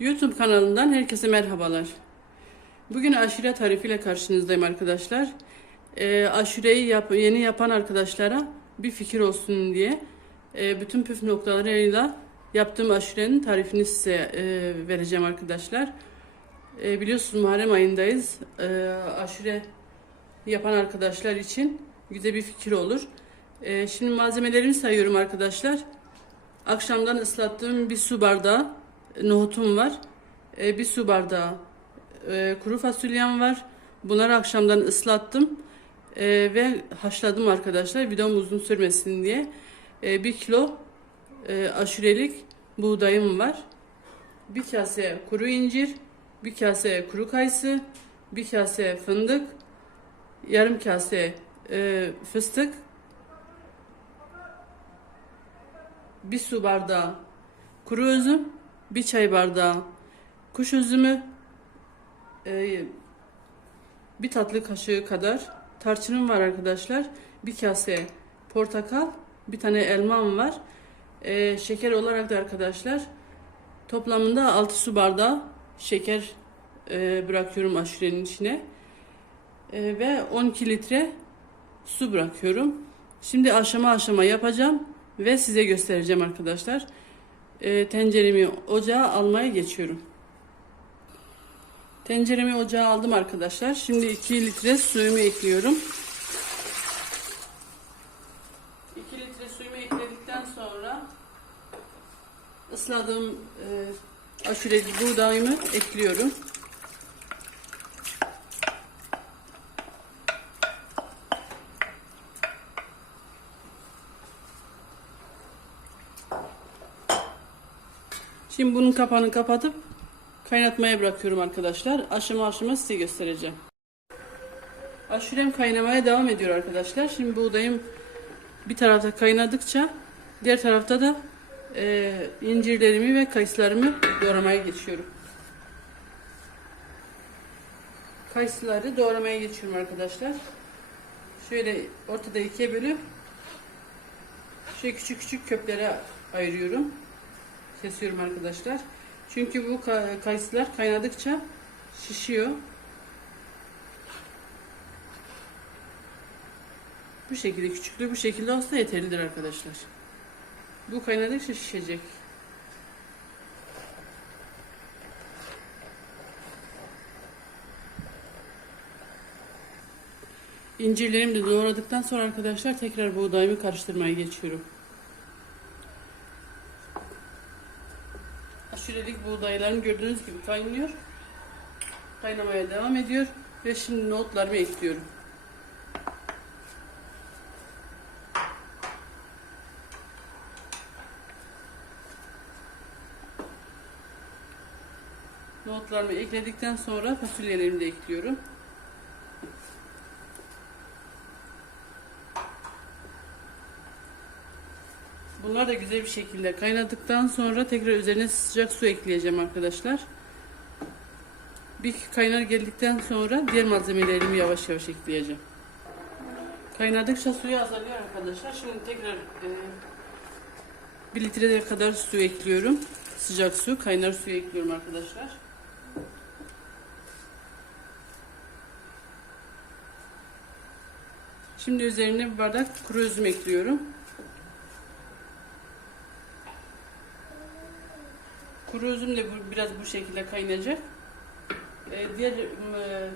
YouTube kanalından herkese merhabalar. Bugün aşure tarifiyle karşınızdayım arkadaşlar. Ee, aşureyi yap, yeni yapan arkadaşlara bir fikir olsun diye e, bütün püf noktalarıyla yaptığım aşurenin tarifini size e, vereceğim arkadaşlar. E, biliyorsunuz Muharrem ayındayız. E, aşure yapan arkadaşlar için güzel bir fikir olur. E, şimdi malzemelerimi sayıyorum arkadaşlar. Akşamdan ıslattığım bir su bardağı nohutum var. E, bir su bardağı e, kuru fasulyem var. Bunları akşamdan ıslattım e, ve haşladım arkadaşlar. Videom uzun sürmesin diye. E, bir kilo e, aşurelik buğdayım var. Bir kase kuru incir, bir kase kuru kayısı, bir kase fındık, yarım kase e, fıstık, bir su bardağı kuru üzüm, bir çay bardağı kuş üzümü, e, bir tatlı kaşığı kadar tarçınım var arkadaşlar. Bir kase portakal, bir tane elmam var. E, şeker olarak da arkadaşlar toplamında 6 su bardağı şeker e, bırakıyorum aşurenin içine. E, ve 12 litre su bırakıyorum. Şimdi aşama aşama yapacağım ve size göstereceğim arkadaşlar. E, tenceremi ocağa almaya geçiyorum. Tenceremi ocağa aldım arkadaşlar. Şimdi 2 litre suyumu ekliyorum. 2 litre suyumu ekledikten sonra ısladığım e, aşureci buğdayımı ekliyorum. Şimdi bunun kapağını kapatıp kaynatmaya bırakıyorum arkadaşlar. Aşama aşama size göstereceğim. Aşurem kaynamaya devam ediyor arkadaşlar. Şimdi buğdayım bir tarafta kaynadıkça diğer tarafta da e, incirlerimi ve kayısılarımı doğramaya geçiyorum. Kayısıları doğramaya geçiyorum arkadaşlar. Şöyle ortada ikiye bölüp şöyle küçük küçük köplere ayırıyorum. Kesiyorum arkadaşlar. Çünkü bu ka- kayısılar kaynadıkça şişiyor. Bu şekilde küçüklüğü bu şekilde olsa yeterlidir arkadaşlar. Bu kaynadıkça şişecek. İncirlerimi de doğradıktan sonra arkadaşlar tekrar buğdayımı karıştırmaya geçiyorum. Aşurelik buğdaylarım gördüğünüz gibi kaynıyor. Kaynamaya devam ediyor. Ve şimdi nohutlarımı ekliyorum. Nohutlarımı ekledikten sonra fasulyelerimi de ekliyorum. Bunlar da güzel bir şekilde kaynadıktan sonra tekrar üzerine sıcak su ekleyeceğim arkadaşlar. Bir kaynar geldikten sonra diğer malzemelerimi yavaş yavaş ekleyeceğim. Kaynadıkça suyu azalıyor arkadaşlar. Şimdi tekrar e, bir litreye kadar su ekliyorum. Sıcak su, kaynar suyu ekliyorum arkadaşlar. Şimdi üzerine bir bardak kuru üzüm ekliyorum. Kuru üzüm de bu- biraz bu şekilde kaynayacak. Ee, diğer e,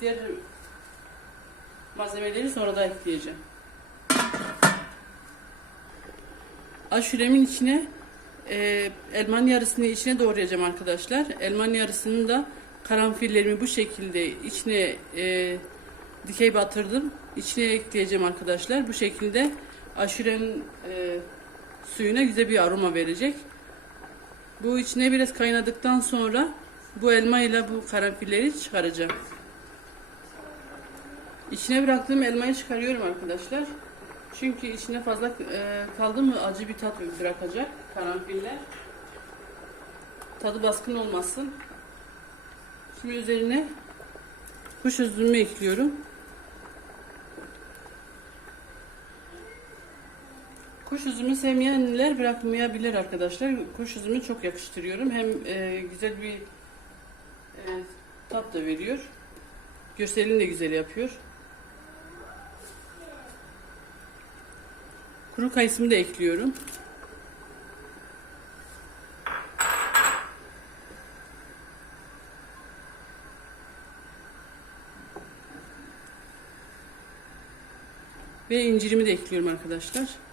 diğer malzemeleri sonra da ekleyeceğim. Aşuremin içine e, elmanın yarısını içine doğrayacağım arkadaşlar. Elmanın yarısını da karanfillerimi bu şekilde içine e, dikey batırdım. İçine ekleyeceğim arkadaşlar. Bu şekilde aşurenin e, suyuna güzel bir aroma verecek. Bu içine biraz kaynadıktan sonra bu elma ile bu karanfilleri çıkaracağım. İçine bıraktığım elmayı çıkarıyorum arkadaşlar. Çünkü içine fazla e, kaldı mı acı bir tat bırakacak karanfiller. Tadı baskın olmasın. Şimdi üzerine kuş üzümü ekliyorum. Kuş üzümü sevmeyenler bırakmayabilir arkadaşlar. Kuş üzümü çok yakıştırıyorum. Hem e, güzel bir e, tat da veriyor. Görselini de güzel yapıyor. Kuru kayısımı da ekliyorum. Ve incirimi de ekliyorum arkadaşlar.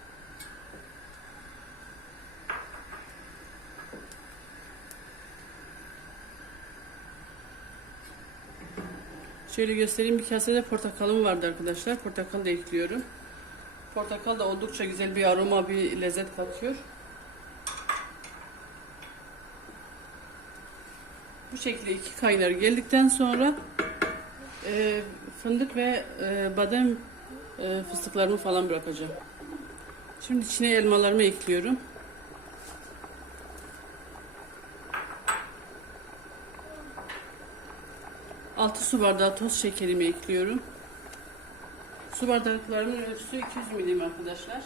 Şöyle göstereyim bir kasede portakalım vardı arkadaşlar. Portakal da ekliyorum. Portakal da oldukça güzel bir aroma, bir lezzet katıyor. Bu şekilde iki kaynar geldikten sonra e, fındık ve e, badem e, fıstıklarımı falan bırakacağım. Şimdi içine elmalarımı ekliyorum. Altı su bardağı toz şekerimi ekliyorum. Su bardaklarımın ölçüsü 200 milim arkadaşlar.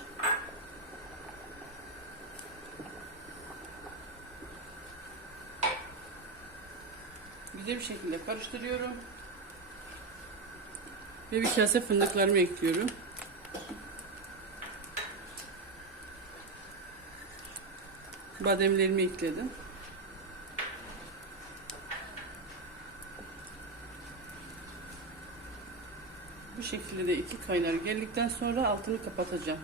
Güzel bir şekilde karıştırıyorum. Ve bir kase fındıklarımı ekliyorum. Bademlerimi ekledim. Şekilde de iki kaynar geldikten sonra altını kapatacağım.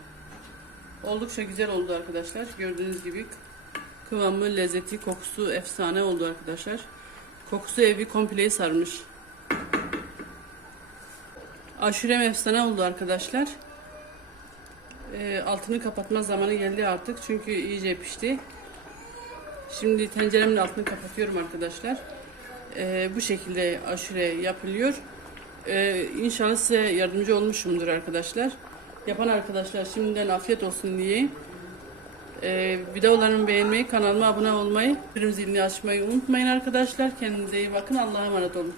Oldukça güzel oldu arkadaşlar. Gördüğünüz gibi kıvamı, lezzeti, kokusu efsane oldu arkadaşlar. Kokusu evi komple sarmış. Aşurem efsane oldu arkadaşlar. Ee, altını kapatma zamanı geldi artık. Çünkü iyice pişti. Şimdi tenceremin altını kapatıyorum arkadaşlar. Ee, bu şekilde aşure yapılıyor. Ee, inşallah size yardımcı olmuşumdur arkadaşlar. Yapan arkadaşlar şimdiden afiyet olsun diye. Ee, videolarımı beğenmeyi, kanalıma abone olmayı, bildirim zilini açmayı unutmayın arkadaşlar. Kendinize iyi bakın. Allah'a emanet olun.